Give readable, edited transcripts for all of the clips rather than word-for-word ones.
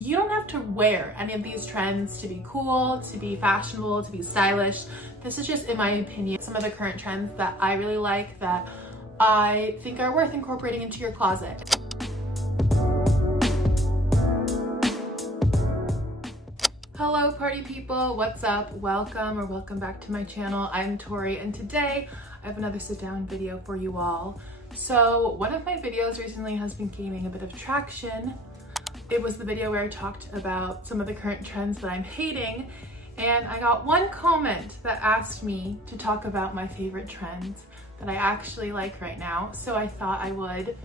You don't have to wear any of these trends to be cool, to be fashionable, to be stylish. This is just, in my opinion, some of the current trends that I really like that I think are worth incorporating into your closet. Hello party people, what's up? Welcome back to my channel. I'm Tori, and today I have another sit down video for you all. So one of my videos recently has been gaining a bit of traction. It was the video where I talked about some of the current trends that I'm hating, and I got one comment that asked me to talk about my favorite trends that I actually like right now. So I thought I would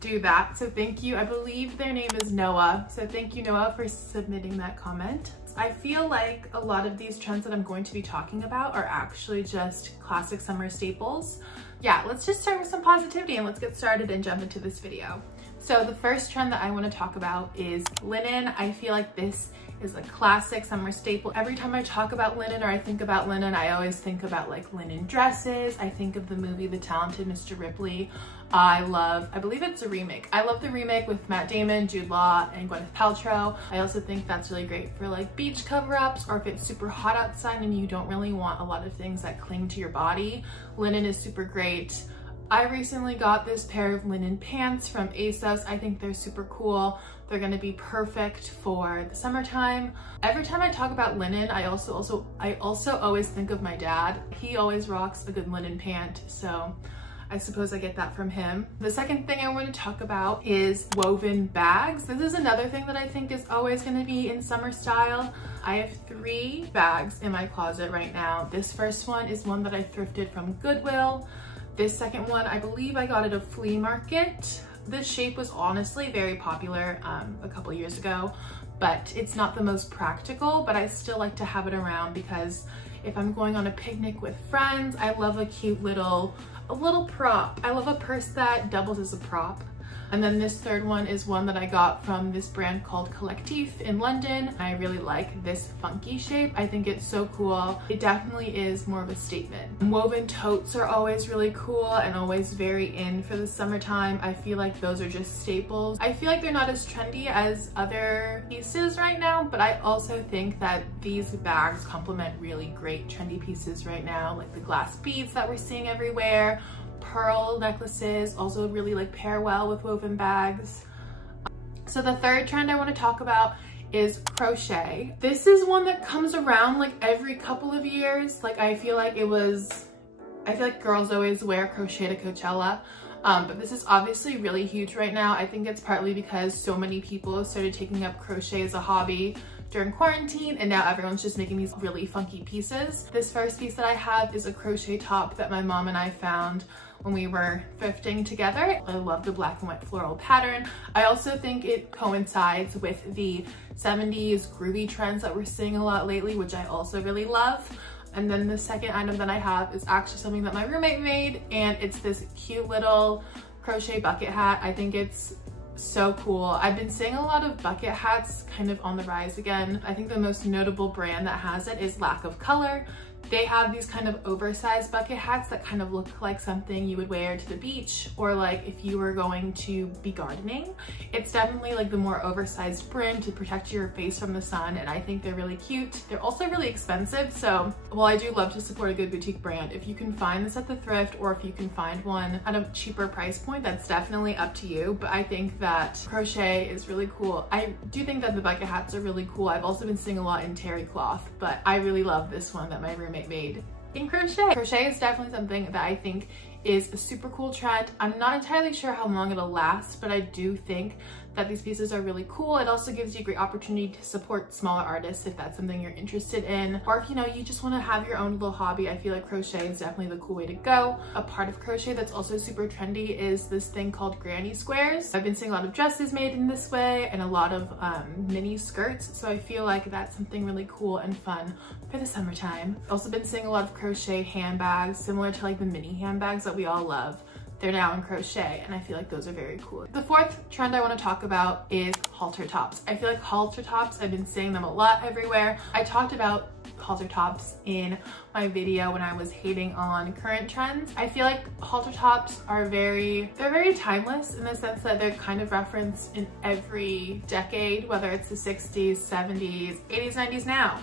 do that. So thank you. I believe their name is Noah. So thank you, Noah, for submitting that comment. I feel like a lot of these trends that I'm going to be talking about are actually just classic summer staples. Yeah, let's just start with some positivity and let's get started and jump into this video. So the first trend that I want to talk about is linen. I feel like this is a classic summer staple. Every time I talk about linen or I think about linen, I always think about like linen dresses. I think of the movie The Talented Mr. Ripley. I believe it's a remake. I love the remake with Matt Damon, Jude Law, and Gwyneth Paltrow. I also think that's really great for like beach cover-ups, or if it's super hot outside and you don't really want a lot of things that cling to your body. Linen is super great. I recently got this pair of linen pants from ASOS. I think they're super cool. They're gonna be perfect for the summertime. Every time I talk about linen, I also always think of my dad. He always rocks a good linen pant, so I suppose I get that from him. The second thing I want to talk about is woven bags. This is another thing that I think is always gonna be in summer style. I have 3 bags in my closet right now. This first one is one that I thrifted from Goodwill. This second one, I believe I got at a flea market. This shape was honestly very popular a couple years ago, but it's not the most practical, but I still like to have it around because if I'm going on a picnic with friends, I love a cute little prop. I love a purse that doubles as a prop. And then this third one is one that I got from this brand called Collectif in London. I really like this funky shape. I think it's so cool. It definitely is more of a statement. Woven totes are always really cool and always very in for the summertime. I feel like those are just staples. I feel like they're not as trendy as other pieces right now, but I also think that these bags complement really great trendy pieces right now, like the glass beads that we're seeing everywhere. Pearl necklaces also really like pair well with woven bags. So the third trend I want to talk about is crochet. This is one that comes around like every couple of years. Like I feel like girls always wear crochet to Coachella. But this is obviously really huge right now. I think it's partly because so many people started taking up crochet as a hobby during quarantine, and now everyone's just making these really funky pieces. This first piece that I have is a crochet top that my mom and I found when we were thrifting together. I love the black and white floral pattern. I also think it coincides with the 70s groovy trends that we're seeing a lot lately, which I also really love. And then the second item that I have is actually something that my roommate made, and it's this cute little crochet bucket hat. I think it's so cool. I've been seeing a lot of bucket hats kind of on the rise again. I think the most notable brand that has it is Lack of Color. They have these kind of oversized bucket hats that kind of look like something you would wear to the beach, or like if you were going to be gardening. It's definitely like the more oversized brim to protect your face from the sun, and I think they're really cute. They're also really expensive, so while I do love to support a good boutique brand, if you can find this at the thrift or if you can find one at a cheaper price point, that's definitely up to you. But I think that crochet is really cool. I do think that the bucket hats are really cool. I've also been seeing a lot in terry cloth, but I really love this one that my roommate made in crochet. Crochet is definitely something that I think is a super cool trend. I'm not entirely sure how long it'll last, but I do think that these pieces are really cool. It also gives you a great opportunity to support smaller artists if that's something you're interested in, or if you just want to have your own little hobby. I feel like crochet is definitely the cool way to go. A part of crochet that's also super trendy is this thing called granny squares. I've been seeing a lot of dresses made in this way and a lot of mini skirts, so I feel like that's something really cool and fun for the summertime. I've also been seeing a lot of crochet handbags, similar to like the mini handbags that we all love. they're now in crochet, and I feel like those are very cool. The fourth trend I want to talk about is halter tops. I feel like halter tops, I've been seeing them a lot everywhere. I talked about halter tops in my video when I was hating on current trends. I feel like halter tops are they're very timeless in the sense that they're kind of referenced in every decade, whether it's the 60s, 70s, 80s, 90s now.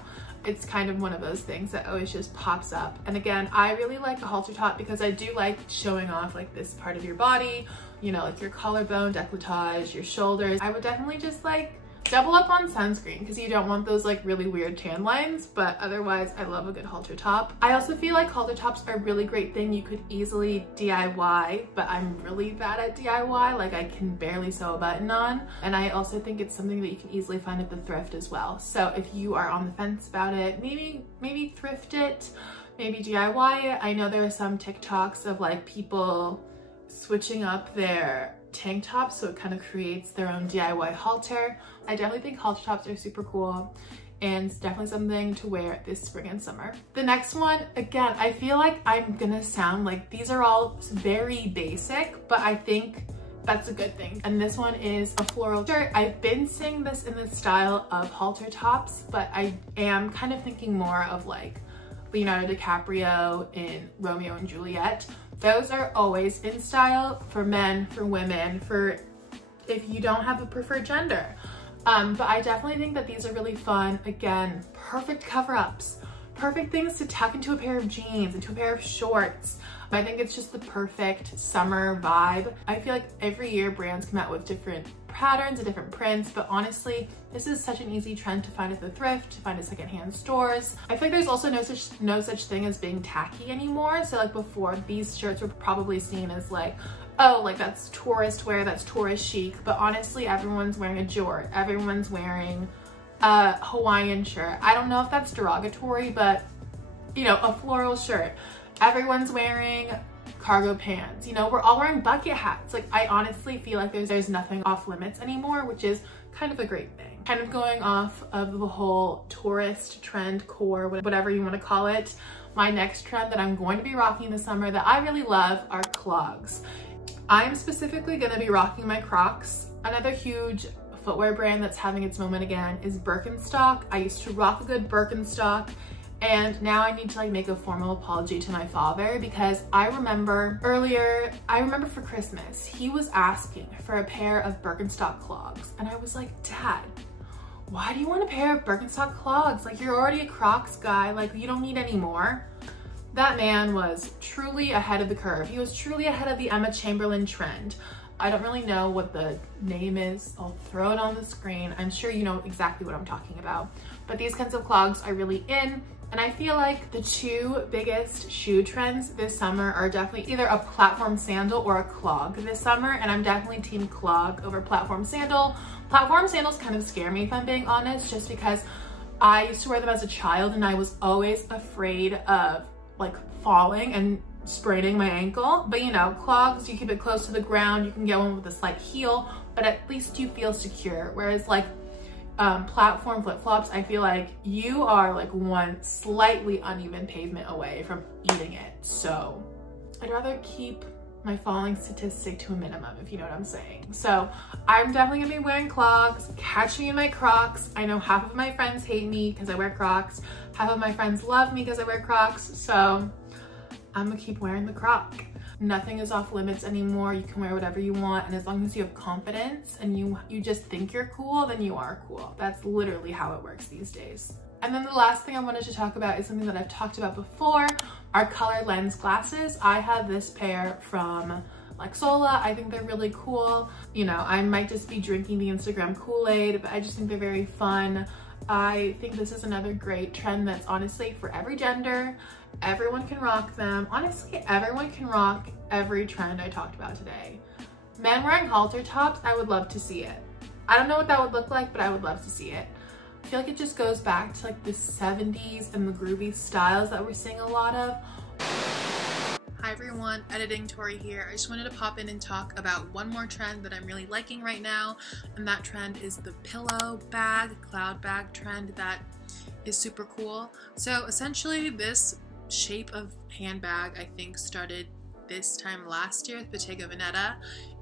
It's kind of one of those things that always just pops up. And again, I really like a halter top because I do like showing off like this part of your body, you know, like your collarbone, décolletage, your shoulders. I would definitely just like double up on sunscreen because you don't want those like really weird tan lines, but otherwise I love a good halter top. I also feel like halter tops are a really great thing you could easily DIY, but I'm really bad at DIY. Like I can barely sew a button on, and I also think it's something that you can easily find at the thrift as well. So if you are on the fence about it, maybe thrift it, maybe DIY it. I know there are some TikToks of like people switching up their tank tops so it kind of creates their own DIY halter. I definitely think halter tops are super cool and it's definitely something to wear this spring and summer. The next one, again, I feel like I'm gonna sound like these are all very basic, but I think that's a good thing. And this one is a floral shirt. I've been seeing this in the style of halter tops, but I am kind of thinking more of like Leonardo DiCaprio in Romeo and Juliet. Those are always in style for men, for women, for if you don't have a preferred gender. But I definitely think that these are really fun. Again, perfect cover-ups, perfect things to tuck into a pair of jeans, into a pair of shorts. I think it's just the perfect summer vibe. I feel like every year brands come out with different patterns and different prints, but honestly, this is such an easy trend to find at the thrift, to find at secondhand stores. I feel like there's also no such thing as being tacky anymore. So like before, these shirts were probably seen as like, oh, like that's tourist wear, that's tourist chic. But honestly, everyone's wearing a jort, everyone's wearing a Hawaiian shirt. I don't know if that's derogatory, but you know, a floral shirt. Everyone's wearing cargo pants, you know, we're all wearing bucket hats. Like I honestly feel like there's nothing off limits anymore, which is kind of a great thing. Kind of going off of the whole tourist trend core, whatever you want to call it, my next trend that I'm going to be rocking this summer that I really love are clogs. I'm specifically going to be rocking my Crocs. Another huge footwear brand that's having its moment again is Birkenstock. I used to rock a good Birkenstock, and now I need to like make a formal apology to my father because I remember for Christmas, he was asking for a pair of Birkenstock clogs. And I was like, Dad, why do you want a pair of Birkenstock clogs? Like you're already a Crocs guy, like you don't need any more. That man was truly ahead of the curve. He was truly ahead of the Emma Chamberlain trend. I don't really know what the name is. I'll throw it on the screen. I'm sure you know exactly what I'm talking about. But these kinds of clogs are really in. And I feel like the two biggest shoe trends this summer are definitely either a platform sandal or a clog this summer. And I'm definitely team clog over platform sandal. Platform sandals kind of scare me if I'm being honest, just because I used to wear them as a child and I was always afraid of like falling and spraining my ankle. But you know, clogs, you keep it close to the ground, you can get one with a slight heel, but at least you feel secure. Whereas like platform flip-flops, I feel like you are like one slightly uneven pavement away from eating it. So I'd rather keep my falling statistic to a minimum, if you know what I'm saying. So I'm definitely gonna be wearing clogs. Catch me in my Crocs. I know half of my friends hate me because I wear Crocs. Half of my friends love me because I wear Crocs. So I'm gonna keep wearing the Croc. Nothing is off limits anymore. You can wear whatever you want, and as long as you have confidence and you just think you're cool, then you are cool. That's literally how it works these days. And then the last thing I wanted to talk about is something that I've talked about before, are color lens glasses. I have this pair from Sola. I think they're really cool. You know, I might just be drinking the Instagram Kool-Aid, but I just think they're very fun. I think this is another great trend that's honestly for every gender. Everyone can rock them. Honestly, everyone can rock every trend I talked about today. Men wearing halter tops, I would love to see it. I don't know what that would look like, but I would love to see it. I feel like it just goes back to like the 70s and the groovy styles that we're seeing a lot of. Hi everyone, editing Tori here. I just wanted to pop in and talk about one more trend that I'm really liking right now, and that trend is the pillow bag, cloud bag trend that is super cool. So essentially this shape of handbag I think started this time last year with Bottega Veneta,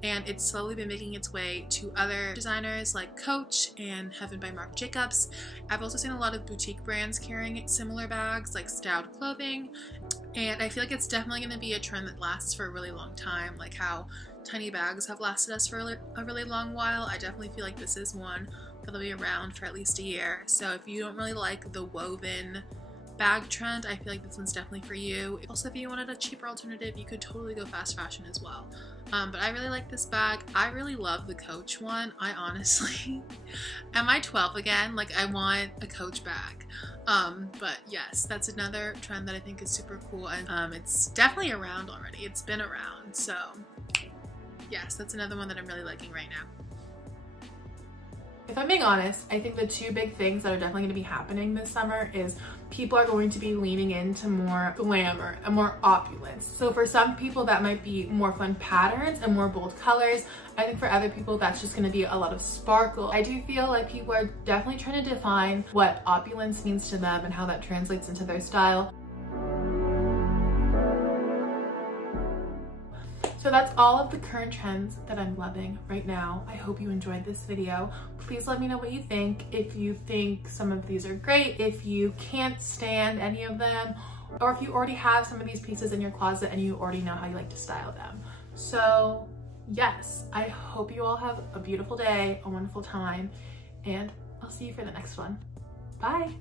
and it's slowly been making its way to other designers like Coach and Heaven by Marc Jacobs. I've also seen a lot of boutique brands carrying similar bags like Styled Clothing, and I feel like it's definitely going to be a trend that lasts for a really long time, like how tiny bags have lasted us for a really long while. I definitely feel like this is one that'll be around for at least a year. So if you don't really like the woven bag trend, I feel like this one's definitely for you. Also, if you wanted a cheaper alternative, you could totally go fast fashion as well. But I really like this bag. I really love the Coach one. I honestly, am I 12 again? Like, I want a Coach bag. But yes, that's another trend that I think is super cool, and it's definitely around already. It's been around, so yes, that's another one that I'm really liking right now. If I'm being honest, I think the two big things that are definitely going to be happening this summer is people are going to be leaning into more glamour and more opulence. So for some people that might be more fun patterns and more bold colors. I think for other people that's just going to be a lot of sparkle. I do feel like people are definitely trying to define what opulence means to them and how that translates into their style. So that's all of the current trends that I'm loving right now. I hope you enjoyed this video. Please let me know what you think. If you think some of these are great, if you can't stand any of them, or if you already have some of these pieces in your closet and you already know how you like to style them. So yes, I hope you all have a beautiful day, a wonderful time, and I'll see you for the next one. Bye.